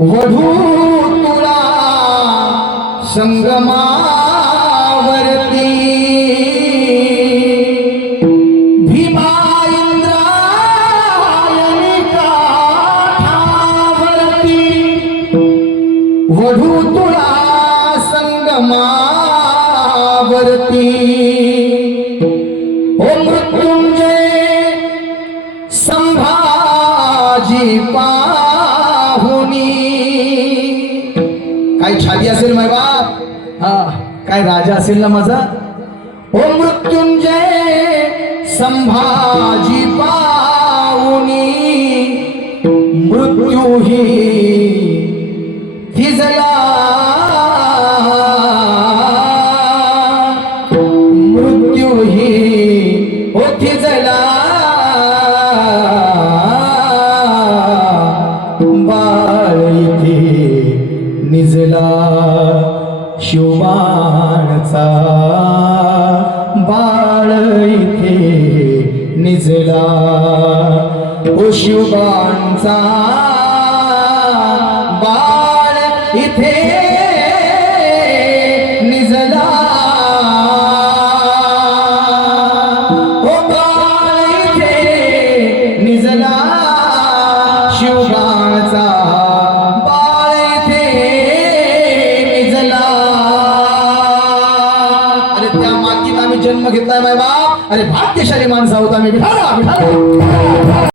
वधू तुळा संगमावरती भीमा इंद्रायणी काठावरती वधू तुळा संगमावरती ओ मृत्युंजय संभाजी पाहुनी काय छाती असेल माय बाप हा काय राजा असेल ना माझा ओ मृत्युंजय संभाजी पाहुनी मृत्यूही थिजला मृत्यूही हो थिजला बाळ इथे निजला शिवबाणचा बाळ इथे निजला ओ शिवबाणचा बाळ इथे निजला ओ बाळ इथे निजला शिवबाणचा बाळ इथे निजला अरे त्या मातीत आम्ही जन्म घेतलाय माय बाप अरे भाग्यशाली माणसं आहोत आम्ही विठाला विठाला